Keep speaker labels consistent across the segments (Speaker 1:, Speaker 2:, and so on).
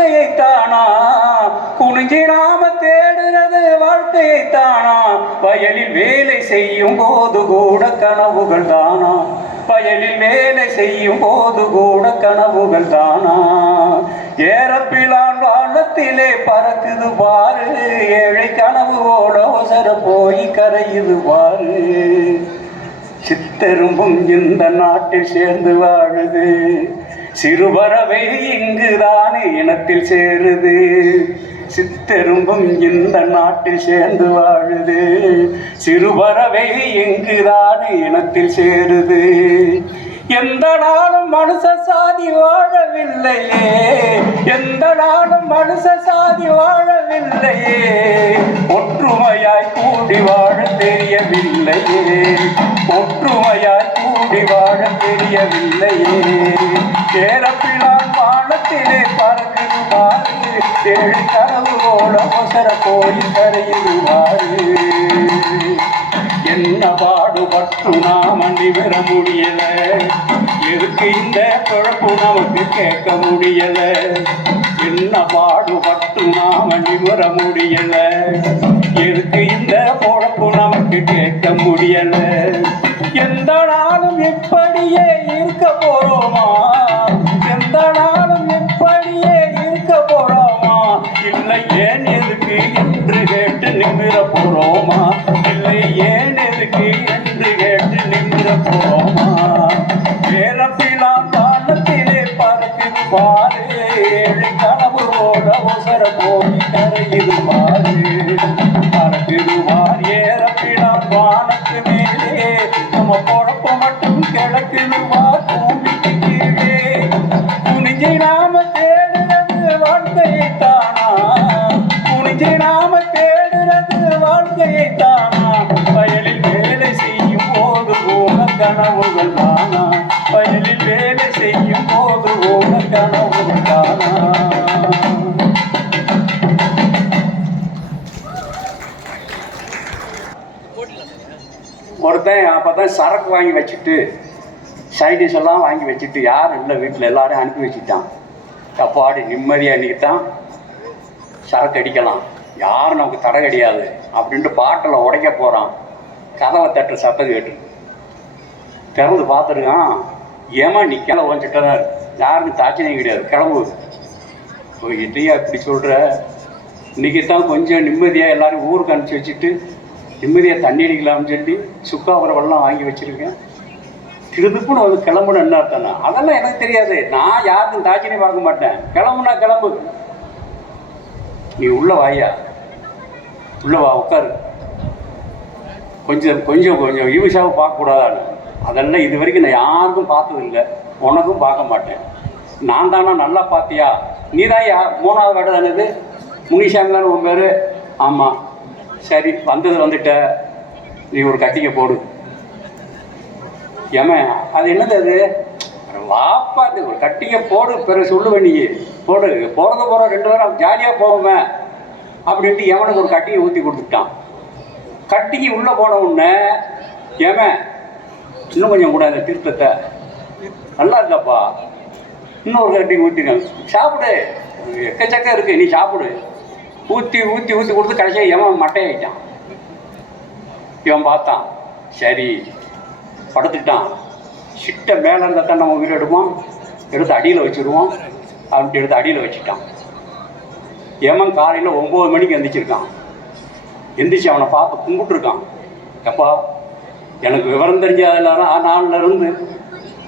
Speaker 1: வாழ்க்கையை தானா குனிஞ்சிடாம தேடுறது வாழ்க்கையை தானா வயலில் வேலை செய்யும் போது கூட கனவுகள் தானா? வயலில் வேலை செய்யும் போது கூட கனவுகள் தானா? ஏறப்பிலான் வானத்திலே பறக்குது பாரு. ஏழை கனவு ஓட போய் கரையுது பாரு. சித்தரும்பும் இந்த நாட்டில் சேர்ந்து வாழுது. சிறுபறவை இங்குதானே இனத்தில் சேருது. சித்தெரும்பும் இந்த நாட்டில் சேர்ந்து வாழுது. சிறுபறவை எங்குதானே இனத்தில் சேருது. எந்த நாளும் மனுஷ சாதி வாழவில்லையே. எந்த நாளும் மனுஷ சாதி வாழவில்லையே. ஒற்றுமையாய் கூடி வாழ தெரியவில்லையே. ஒற்றுமையாய் கூடி வாழ தெரியவில்லையே. கேரப்பிலான் வானத்திலே பறக்குது பாரு ஏழு கனவு ஓட அவசர கோயில் கரையுது பாரு என்ன பாடுபட்டு நாம் நிவர முடியல? எதுக்கு இந்த குழப்பு நமக்கு கேட்க முடியல? என்ன பாடுபட்டு நாம் நிவர முடியல? எதுக்கு இந்த பொழப்பு நமக்கு கேட்க முடியல? எந்த நாளும் இப்படியே இருக்க போறோமா? போறோமா இல்லை ஏன் எதுக்கு என்று கேட்டு நின்ற போறோம் பார்த்தேன் அப்போ தான் சரக்கு வாங்கி வச்சுட்டு சைடிஷ் எல்லாம் வாங்கி வச்சுட்டு யாரும் இல்லை வீட்டில் எல்லாரும் அனுப்பி வச்சுட்டான். தப்பாடு நிம்மதியாக இன்றைக்கி தான் சரக்கு அடிக்கலாம். யாரும் நமக்கு தடை கிடையாது அப்படின்ட்டு பாட்டில் உடைக்க போகிறான் கதவை தட்டுற சத்தம் கேட்டு. திறந்து பார்த்துருக்கான். ஏமா நீ கிளம்ப வந்துட்டு தான் இருக்கு? யாருக்கும் தாட்சியம் கிடையாது. கிளம்பு. போய் இல்லையா இப்படி சொல்கிற இன்னைக்கு தான் கொஞ்சம் நிம்மதியாக எல்லாரும் ஊருக்கு அனுப்பிச்சி வச்சுட்டு நிம்மதியாக தண்ணி அடிக்கலாம்னு சொல்லி சுக்கா உரவெல்லாம் வாங்கி வச்சுருக்கேன். திருதுப்புன்னு வந்து கிளம்புன்னு என்ன அர்த்தம்னா அதெல்லாம் எனக்கு தெரியாது. நான் யாருக்கும் தாட்சினி பார்க்க மாட்டேன். கிளம்புனா கிளம்பு. நீ உள்ள வாயா உள்ள வா உட்காரு. கொஞ்சம் கொஞ்சம் கொஞ்சம் ஈவிஷாவை பார்க்கக்கூடாதான்னு. அதெல்லாம் இது வரைக்கும் நான் யாருக்கும் பார்த்தது இல்லை. உனக்கும் பார்க்க மாட்டேன். நான் தானா நல்லா பார்த்தியா? நீ தான்யா மூணாவது கடை தானது இது? முனிசாமி தானே உன் பேர்? ஆமாம் சரி வந்தது வந்துட்ட. நீ ஒரு கத்திக்க போடு. ஏமா அது என்னது அது? வாப்பா அது ஒரு கட்டிங்க போடு பிறகு சொல்லுவேன் நீ. போடு போகிறத போகிற ரெண்டு பேரும் ஜாலியாக போவோமே. அப்படின்ட்டு எவனுக்கு ஒரு கட்டியை ஊற்றி கொடுத்துட்டான். கட்டிக்கு உள்ளே போன உடனே ஏமே இன்னும் கொஞ்சம் கூட அந்த திருத்தத்தை. நல்லா இருக்காப்பா. இன்னொரு கட்டி ஊற்றினேன் சாப்பிடு. எக்கச்சக்கம் இருக்கு. நீ சாப்பிடு. ஊற்றி ஊற்றி ஊற்றி கொடுத்து கடைசியாக எவன் மட்டையாயிட்டான். இவன் பார்த்தான் சரி படுத்துட்டான். சிட்ட மேலே இருந்தால் தான் நம்ம உயிர் எடுப்போம்? எடுத்து அடியில் வச்சுருவோம். அப்படின்ட்டு எடுத்து அடியில் வச்சுட்டான். ஏமன் காலையில் ஒம்பது மணிக்கு எந்திரிச்சிருக்கான். எந்திரிச்சு அவனை பார்த்து கும்பிட்டுருக்கான். எப்பா எனக்கு விவரம் தெரிஞ்ச நாளில் இருந்து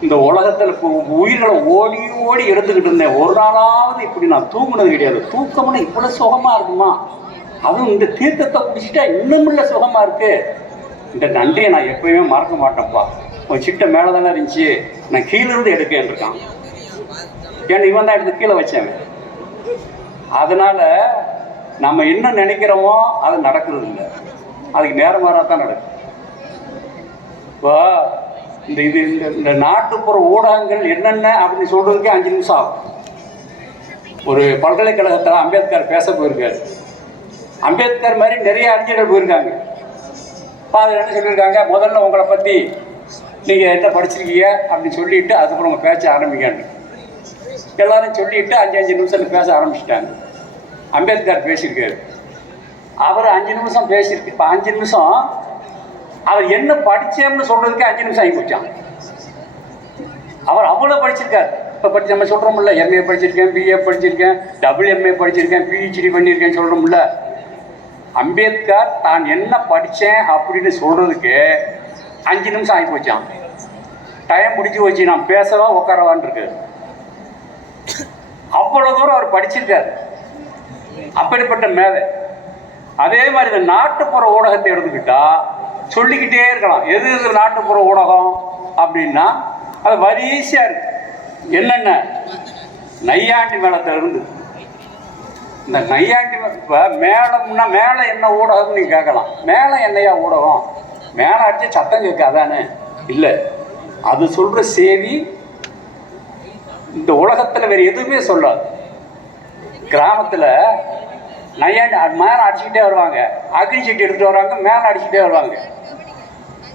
Speaker 1: இந்த உலகத்தில் உயிர்களை ஓடி ஓடி எடுத்துக்கிட்டு இருந்தேன். ஒரு நாளாவது இப்படி நான் தூங்குனது கிடையாது. தூக்கம்னா இவ்வளோ சுகமாக இருக்குமா? அதுவும் இந்த தீர்த்தத்தை குடிச்சிட்டா இன்னும் இல்லை சுகமாக இருக்கு. இந்த நன்றியை நான் எப்பயுமே மறக்க மாட்டேன்ப்பா. உன் சிட்ட மேலே தானே இருந்துச்சு. நான் கீழே இருந்து எடுக்கேன் இருக்கான். ஏன்னா இவன் தான் எடுத்து கீழே வச்சேன் அதனால் நம்ம என்ன நினைக்கிறோமோ அது நடக்கிறது இல்லை. அதுக்கு நேரமாறாக தான் நடக்கும். இப்போ இந்த இது இந்த இந்த நாட்டுப்புற ஊடகங்கள் என்னென்ன அப்படின்னு சொல்றதுக்கே அஞ்சு நிமிஷம் ஆகும். ஒரு பல்கலைக்கழகத்தில் அம்பேத்கர் பேச போயிருக்காரு. அம்பேத்கர் மாதிரி நிறைய அறிஞர்கள் போயிருக்காங்க. அப்ப அதில் என்ன சொல்லியிருக்காங்க? முதல்ல உங்களை பற்றி நீங்கள் என்ன படிச்சிருக்கீங்க அப்படின்னு சொல்லிட்டு அதுக்கப்புறம் உங்கள் பேச்ச ஆரம்பிக்கான்னு எல்லாரும் சொல்லிட்டு அஞ்சு அஞ்சு நிமிஷத்தில் பேச ஆரம்பிச்சிட்டாங்க. அம்பேத்கர் பேசியிருக்காரு. அவர் அஞ்சு நிமிஷம் பேசியிருக்கு. இப்போ அஞ்சு நிமிஷம் அவர் என்ன படிச்சேன்னு சொல்றதுக்கு அஞ்சு நிமிஷம் ஆகி போச்சான் அவர் அவ்வளோ படிச்சிருக்கார். இப்போ படிச்சு நம்ம சொல்கிறோம்ல எம்ஏ படிச்சிருக்கேன் பிஏ படிச்சிருக்கேன் டபுள் எம்ஏ படிச்சிருக்கேன் பிஹெச்டி பண்ணியிருக்கேன் சொல்கிறோம்ல அம்பேத்கர் தான் என்ன படித்தேன் அப்படின்னு சொல்கிறதுக்கு அஞ்சு நிமிஷம் ஆகி போச்சான் டைம் பிடிச்சி போச்சு நான் பேசவா உட்காரவான்னு இருக்கு. அவ்வளோ தூரம் அவர் படிச்சிருக்கார். அப்படிப்பட்ட மேதை. அதே மாதிரி இந்த நாட்டுப்புற ஊடகத்தை எடுத்துக்கிட்டா சொல்லிக்கிட்டே இருக்கலாம். எது எது நாட்டுப்புற ஊடகம் அப்படின்னா அது வரிசையாக இருக்கு. என்னென்ன? நையாண்டி மேளத்தில் இருந்து. இந்த நையாண்டி இப்போ மேளம்னா மேலே என்ன ஊடகம்னு நீங்கள் கேட்கலாம். மேலே என்னையா ஊடகம்? மேலே அடிச்சு சத்தம் கேட்காதானே இல்லை. அது சொல்கிற சேவி இந்த உலகத்தில் வேறு எதுவுமே சொல்லாது. கிராமத்தில் நையாண்டி மேலே அடிச்சுக்கிட்டே வருவாங்க. அக்னி சட்டி எடுத்துகிட்டு வருவாங்க மேலே அடிச்சுக்கிட்டே வருவாங்க.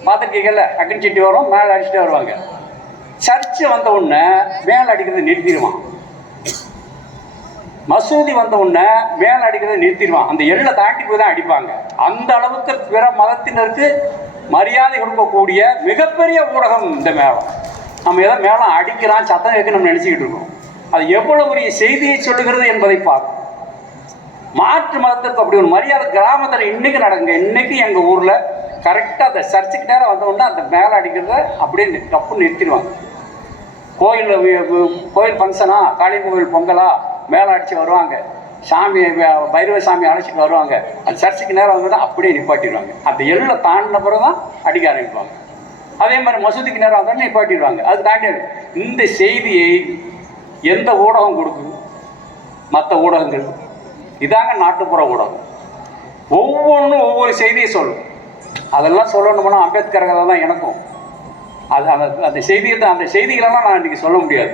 Speaker 1: பார்த்துருக்கீங்கல்ல அக்னி சட்டி வரும் மேலே அடிச்சுட்டே வருவாங்க. சர்ச்சு வந்த உடனே மேலே அடிக்கிறத நிறுத்திடுவான். மசூதி வந்த உடனே மேலே அடிக்கிறத நிறுத்திடுவான். அந்த எல்லை தாண்டி போய் தான் அடிப்பாங்க. அந்த அளவுக்கு பிற மதத்தினருக்கு மரியாதை கொடுக்கக்கூடிய மிகப்பெரிய ஊடகம் இந்த மேளம். நம்ம எதை மேளம் அடிக்கிறான் சத்தம் கேட்க நம்ம நினச்சிக்கிட்டு இருக்கோம். அது எவ்வளவு பெரிய செய்தியை சொல்லுகிறது என்பதை பார்க்கும் மாற்று மதத்திற்கு அப்படி ஒரு மரியாதை கிராமத்தில் இன்னைக்கு நடக்குங்க. இன்னைக்கு எங்கள் ஊரில் கரெக்டாக அந்த சர்ச்சுக்கு நேரம் வந்தவொடனே அந்த மேலே அடிக்கிறத அப்படியே டப்புன்னு நிறுத்திடுவாங்க. கோயில் கோயில் ஃபங்க்ஷனா காளி கோவில் பொங்கலா மேலே அடித்து வருவாங்க. சாமி பைரவ சாமி அழைச்சிட்டு வருவாங்க. அந்த சர்ச்சுக்கு நேரம் வந்தோடனே அப்படியே நிப்பாட்டிடுவாங்க. அந்த எல்லை தாண்டின பிறகு தான் அடிக்க ஆரம்பிப்பாங்க. அதே மாதிரி மசூதிக்கு நேரம் வந்தோடனே நிப்பாட்டிடுவாங்க. அது தாண்டி இந்த செய்தியை எந்த ஊடகம் கொடுக்குது? மற்ற ஊடகங்கள். இதாங்க நாட்டுப்புற ஊடகம். ஒவ்வொன்றும் ஒவ்வொரு செய்தியை சொல்லும். அதெல்லாம் சொல்லணும்னா அம்பேத்கர் கதை தான் எனக்கும். அது அந்த அந்த செய்தியை தான் அந்த செய்திகளெல்லாம் நான் இன்றைக்கி சொல்ல முடியாது.